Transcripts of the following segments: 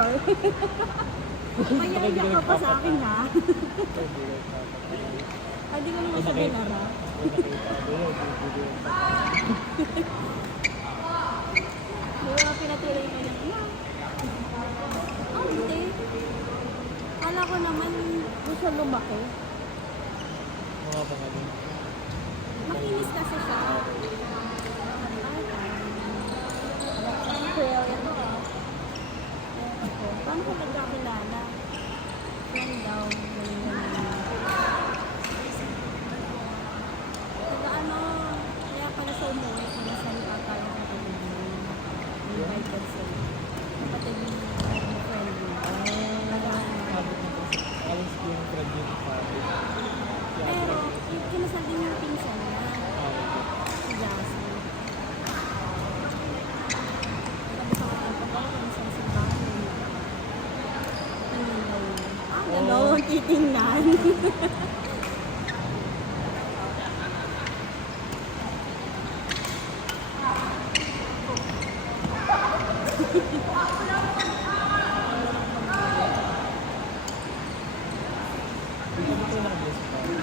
Char. Mayaya ka pa sa akin ha. Hindi ko naman sa binara. Di ba pinatuloy mo yun? Hindi. Kala ko naman gusto lumaki. Mga pangalan. Makinis kasi siya. Trail ito ah. Paano ko nagkakilala? Friend daw. Taga ano, kaya pala sa umuwi, kaya sa ipapala ko ito invite ko sa kapatid ng friend mo. Alas ko yung friend yun sa akin. Pero, kinasal din yung pinsan niya. Si Jasmine. Sabi sa kapatid ko, kinasal si Bahay. Ano, titingnan. Hindi ko ito nakabless pa. Hindi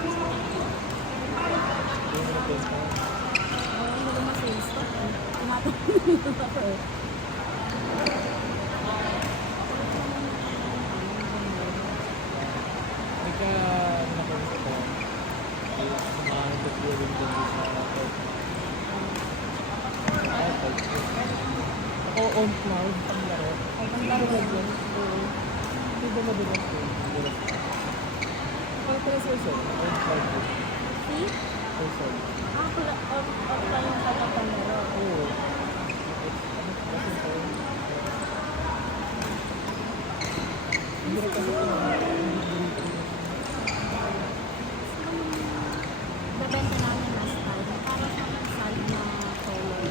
ko nakabless pa. Hindi ko ma-sales ko. Tumatanong ako eh. Nagka, nakabless ko. Mga interview rin din sa airport. Ako on cloud, ang laro. Ang laro na dyan. Hindi ba madalas ko? Parang pala sa isol. On cloud ko. See? Isol. Offline ka na pala. Oo. Kasi ko. Hindi rin kasi ko. Babenta namin last time. Para sa salad na color.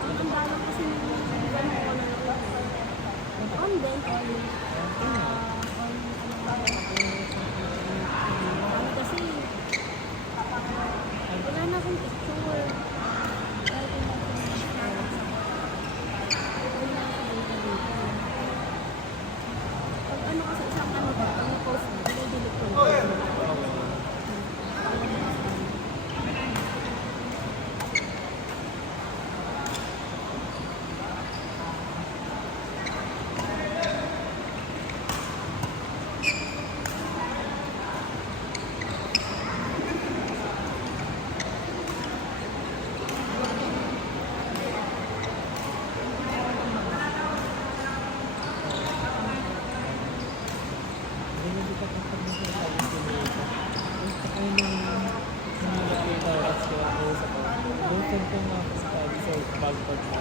Ang dami kasi ng one color. On then, kasi wala na akong picture. Pag ano kasi isang ano ba, ang post mo, dinidelete ko na. Hindi ko kapag nasa sabi ko na ito. Ay nung nakita ko ako sa pag. Doon ko nga sabi sa bagpag na.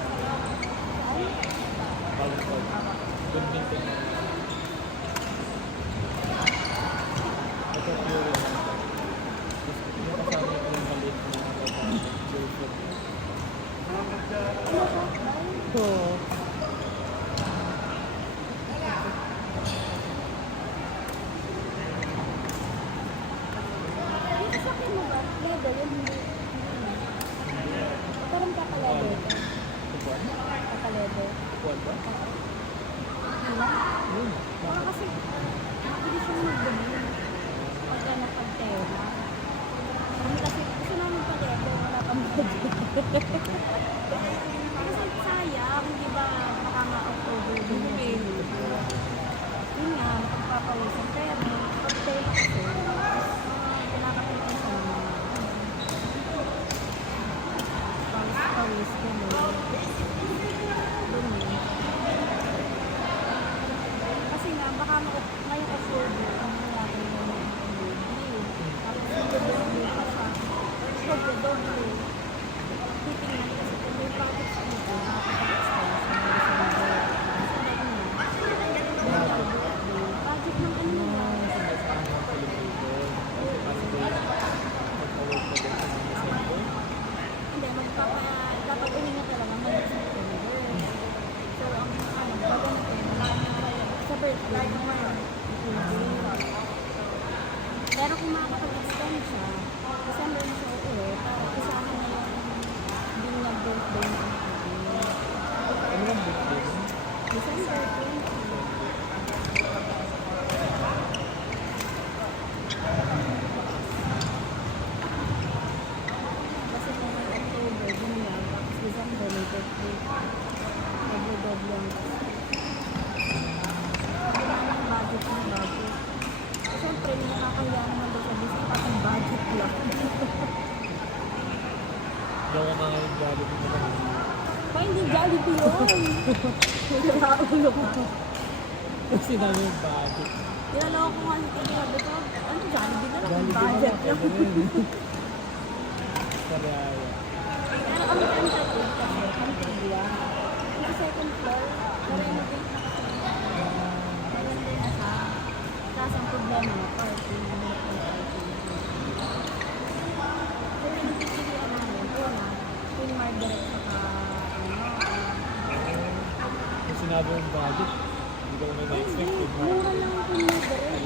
Bagpag. Doon din ko. Ito pure rin lang. Yung kasama ko yung maliit na girlfriend. Oo. Sasakyan mo ba? Leather, yun hindi. Parang kakaleather. Kuwan? Kakaleather. Kuwan ba? Ilan? Yun. Baka kasi, mabilis yung magdumi. Pagka napag-tela. Kami kasi, gusto namin pa leather, wala pang budget. Kasi sayang, di ba, baka nga October din yun. Yun nga, pagpapawisan. Kaya, pag-tela kasi, pinakakita sa mga pawis ko mo. Dumi. Kasi nga, baka ngayong October, ang nangyari na mga hindi. Tapos nag-doble pa siya. Nag-doble. Titingnan kasi kung may profits dito, nakakapag-expense na budget ng ano nila. Hindi, dapat uwi na talaga mag-September. So, ang bago na sa birthday naman. Pero kung makakapag-extend siya, December na siya uuwi, para kasama na yung binyag birthday na ang Ano lang birthday? December Alam ko nga ngayon Jollibee na lang. Pa hindi Jollibee yun. Wala ulo ko. Kasi namin yung budget. Tinanong ko nga si Tito, sabi ko, ano Jollibee na lang, Jollibee na budget lang. lang. Pwede na yun. Karaya. Pero kami entertain kasi, kami trivia. Sa second floor, na-renovate na kasi. Meron din asa. Tapos ang problema na parking. Pero yung pipilian namin, una, Queen Margaret saka, Kung sinabi yung budget, hindi ko naman na-expect. hindi, mura lang ang Queen Margaret.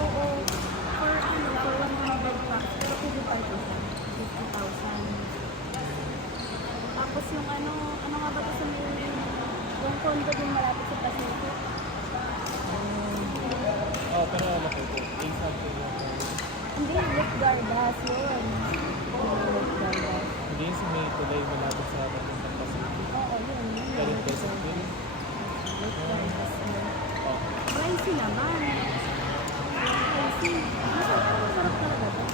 Oo, for 100 bucks, pero pwede pa siya, 50,000. Tapos yung ano nga ba ito sa may, yung condo din malapit sa Pacific. Oh, pero alam ko ito. Ace something lang. Hindi, Lake Gardas yun. Lake Gardas. Hindi yung sa may tulay malapit sa Papuntang Pacific. Oo, yun. Galing kayo sa akin. Lake Gardas yun. Oh. Pricey naman. Pricey. Masarap talaga ito.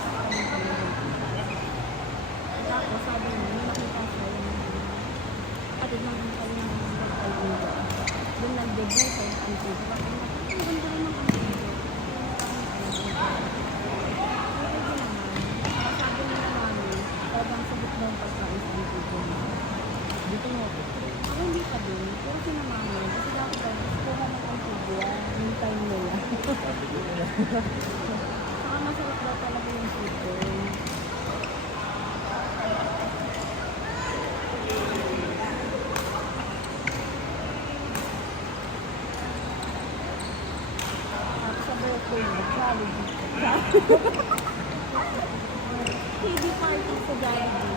Tapos sabi niya, may nakita siya yung atid ng kanyang pagkaibigan. Doon nag-debut sa YouTube. Ang ganda rin ng video. Sabi niya naman, talagang sagot daw ang pagkain sa YouTube. Dito nga ako. Ako hindi pa din, pero sinamahan. Kasi dati daw, gusto ko naman ang video. Yung time nila. Sabi ko na lang. Saka masarap daw talaga yung chicken. Tapos sa birthday mo, Jollibee. KD party sa Jollibee.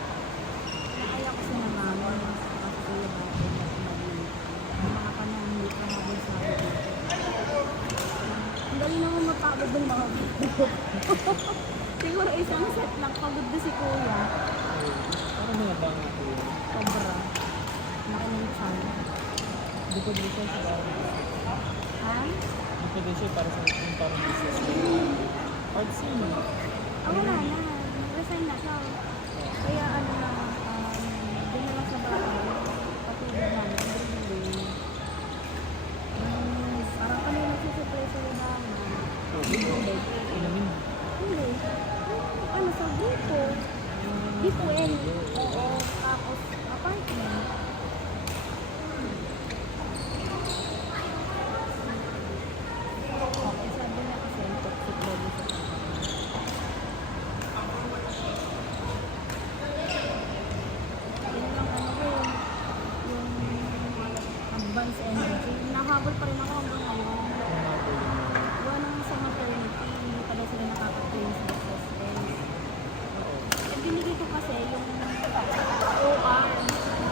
Kaya kasi na mama, kasi yung mga panahon pa habang sabi dito. Ang dali naman mapagod ng mga video. Siguro isang set lang, pagod na si kuya. Ano mga bang ako yun? Sobra. Laki ng chan. Hindi ko din siya sa Ha? Hindi ko din siya para sa yung parang business. Arts yun. Ah, wala na. Resign na siya. Kaya ano na, doon na lang sa bahay. Patulog namin. Hindi. Parang kami nagsusupply sa libangan. Hindi. Inamin. Hindi. Ano sa dito? Dito eh. Oo. Tapos apartment. Okay, sabi niya kasi ang toxic daw dito. Yun lang ano ko yung advance energy. Nahabol pa rin ako hanggang ngayon. Gawa naman sa maternity, hindi pa daw sila nakaka-train sa systems. Eh, binigay ko kasi yung OA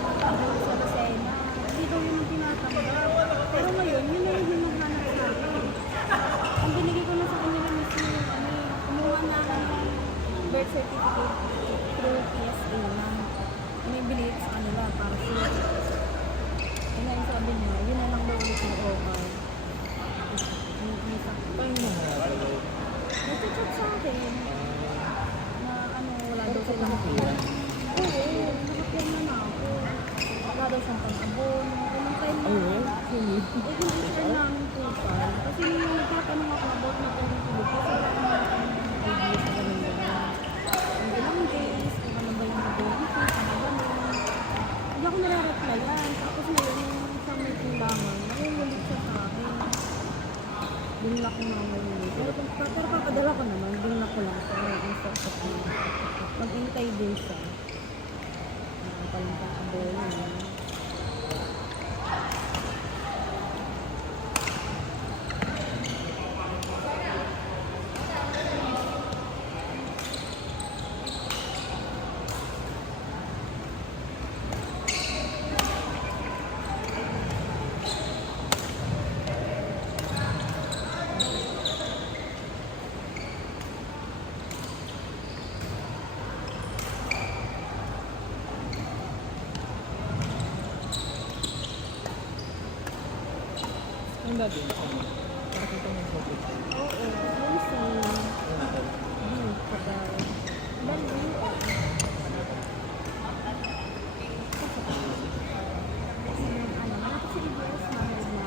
sa Lucena. Hindi daw yun ang tinatanggap. Pero ngayon, yun na yung hinaghanap sa akin. Ang binigay ko na sa kanya na mismo yung kumuha na ako ng birth certificate through PSA na may binigay ko sa kanila para sure. Yun na yung sabi niya, yun na lang daw ulit yung OA. Paano mo nakakalaw? Nagchat sa akin na ano, wala daw Pero silang pila. Oo, nakapirma na ako. Wala daw siyang pang-abono. Anong time Ay, well, hindi. eh, hindi siya namin total. Kasi nung nagtatanong ako about maternity leave, kasi wala akong idea sa ganun-ganun. Ang ilang days, kung ano ba yung benefits, ano ba nun. Hindi ako nare-replyan. Tapos ngayon, yung sa may timbangan, nangungulit siya sa akin. Binlock ko na nangungulit. Pero papadala ko naman, binlock ko lang siya. Yung sort of mag-intay din siya. Nakakalimpan abono. natin. Nakakita mo sa picture. Oo, yung si Ano natin? B, kapag Bali, malapit sa EBS, mamay na.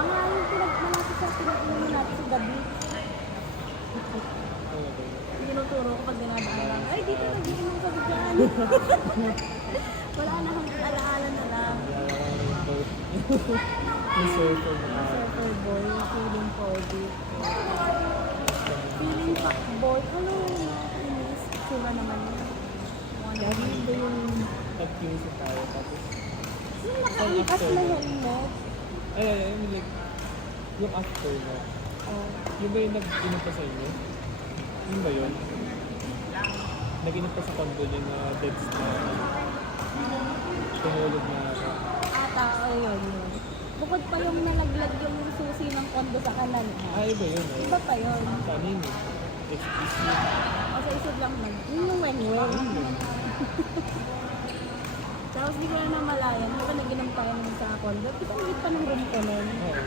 Mga yung malapit sa pinag-inom natin sa gabi. Tinuturo ko pag dinadaan. Ay, dito nag-iinom ka dyan. Wala na akong alaala na lang. Yung surfer na. Surfer boy, feeling pogi. Feeling fuckboy. Ano yung inis? Sila naman yun. Lagi ba yung nag-QC tayo tapos Yung naka-ikas na helmet. I mean like yung after na. Oh. Yung ba yung nag-inom pa sa inyo? Yun ba yun? Nag-inom pa sa condo niya na deads na tumulog na Ata, yun. Bukod pa yung nalaglag yung susi ng kondo sa kanan. iba yun eh. Iba pa yun. Sana yun eh. HPC. O sa isip lang nag, yung wen-wen. Tapos di ko na namalayan, di ba naginom tayo nun sa condo? Di ba ulit pa ng room ko nun? Oo.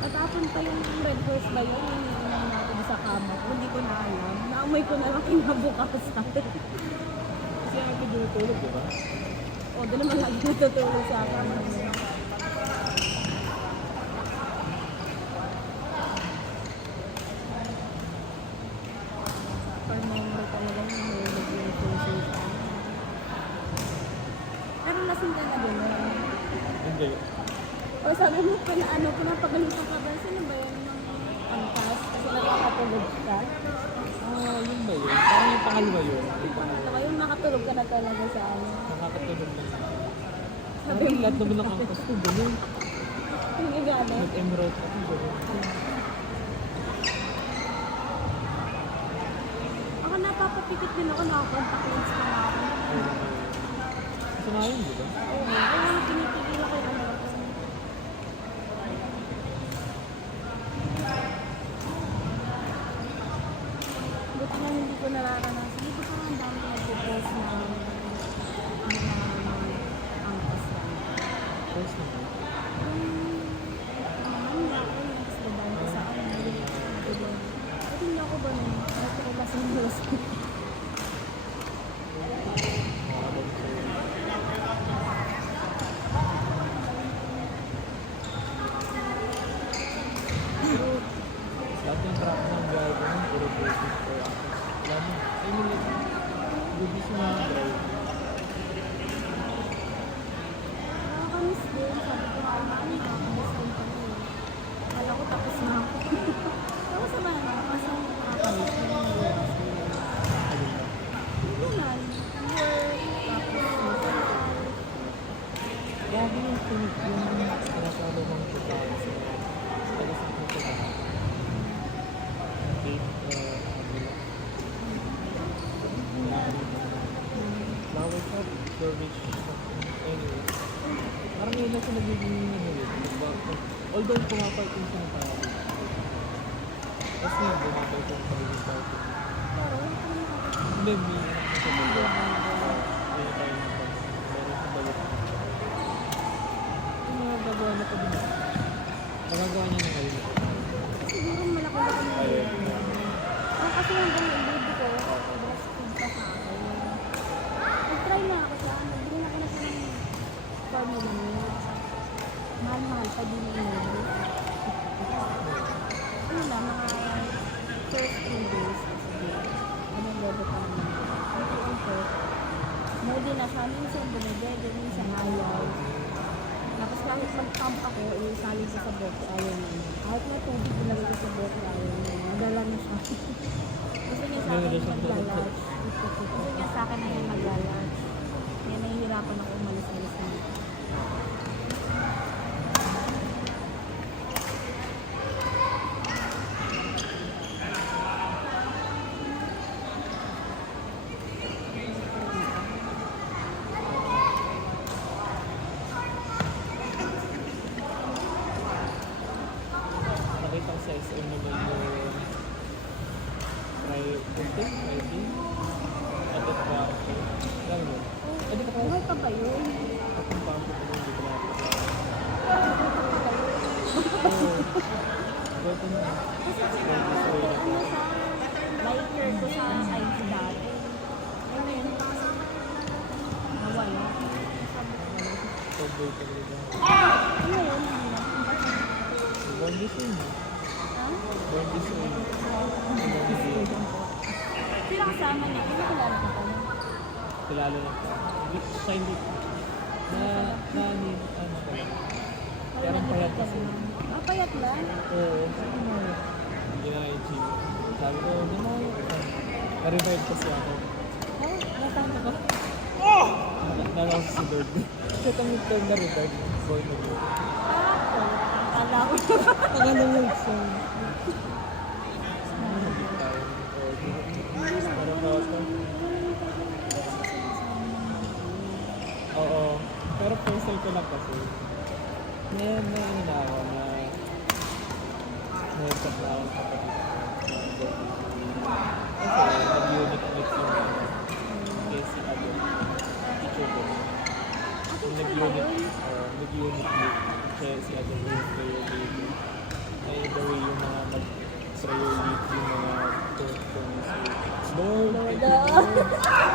Natapon pa yung red horse ba yun? Yung ininom natin sa kama ko. Hindi ko na alam. Naamoy ko na lang kinabukasan. Kasi ako tinutulog, di ba? O, doon naman lagi natutulog sa akin. Per member talaga yung nilog yung susi. Pero lasing ka na din. Hindi. O sabi mo, pinapagaling ka ba? Sino ba yun ng angkas? Kasi nakakatulog ka? Yun ba yun? Parang yung pangalawa yun. Saka yung nakatulog ka na talaga sa ano. Nakakatulog na. Sabi Sabi mo, lahat naman ng angkas ko, ganun. yung gagano. Nag-emerald ako, ganun. Ako napapapikit din ako, nakakontact lens pa nga ako. Gusto nga yun, di ba? Oo, kaya pinipigil ako yung ano. Buti na hindi ko nararanasan. Dito pa ang dami nag-post na angkas lang. First naman. Yung naman ako yung mas babaan ko sa ano. At hindi ako ba nun? At ko lasing. Lahat yung track ng driver nun, puro basic or angkas. Wala mo. I mean like, good is mga drive. Nakakamiss din. Sabi ko, ay mami, nakakamiss din kami. Kala ko tapos na ako. Tapos sa mga kasi nakakamiss din yung oras nila. Ayun na. Ganun. Work, tapos mental. Grabe yung tunog yung sinasalo ng trabaho sa tagasip mo sa lahat. Date, flower shop, storage, anyway. Parang yun lang siya nagiging ano yun. Although pumaparking siya ng tao. Tapos ngayon bumaparking yung pagiging parking. Pero, wala ka naman ako. Hindi, may anak na siya bago. Kaya tayo na pag meron sa balit. Yung mga gagawa na pa din. Nagagawa niya na ngayon. Siguro malaki-laki na Ayun. yun. Kasi hanggang yung baby ko, breastfeed pa sa akin. Nag-try na ako siya. Nagbili na ko na siya ng formula milk. Mahal-mahal pa din yung milk. Ano na, mga first 3 days. Anong bebe pa naman. Unti-unti. Moody na siya. Minsan bumibebe, minsan ayaw. Tapos kahit mag-pump ako, isali ko sa bote, ayaw niya. Kahit may tubig ilagay ko sa bote, ayaw niya. Nadala na siya. Gusto niya sa akin yung maglalatch. Gusto niya sa akin na yung maglalatch. Kaya nahihirapan ako umalis-alis na. Nakita ko sa SM naman yung Friday, edit pa ako. Alam mo, edit pa ako. Buhay pa ba yun? Atong pa ako kung hindi ko nakakita. Photo na. Kasi ano siya, liker ko sa IG dati. Ayun, nawala. Sobrang talaga. Ano yun? Born this way. Ha? Born this way. Sino kasama niya? Hindi kilala ko pa. Kilala na po. Siya hindi. Ano ka lang. Parang payat kasi. Ah, payat lang? Oo. Hindi na i-gym. Sabi ko, na-revive kasi ako. Oh, natanda ko. Nalakas si Lord. Kasi kami term na-revive. Born again. Ah, akala ko. Akala mo exam. Parang bata. Oo. Pero personal ko lang kasi. May ano na ako na headset na ako sa kapatid ko. Kasi nag-unit ulit yung si Ado. Teacher ko. Nag-unit ulit. Kaya si Ado yung prayer lead. Ay, the way yung mga mag-prayer lead yung mga turns. Lord, thank you, Lord.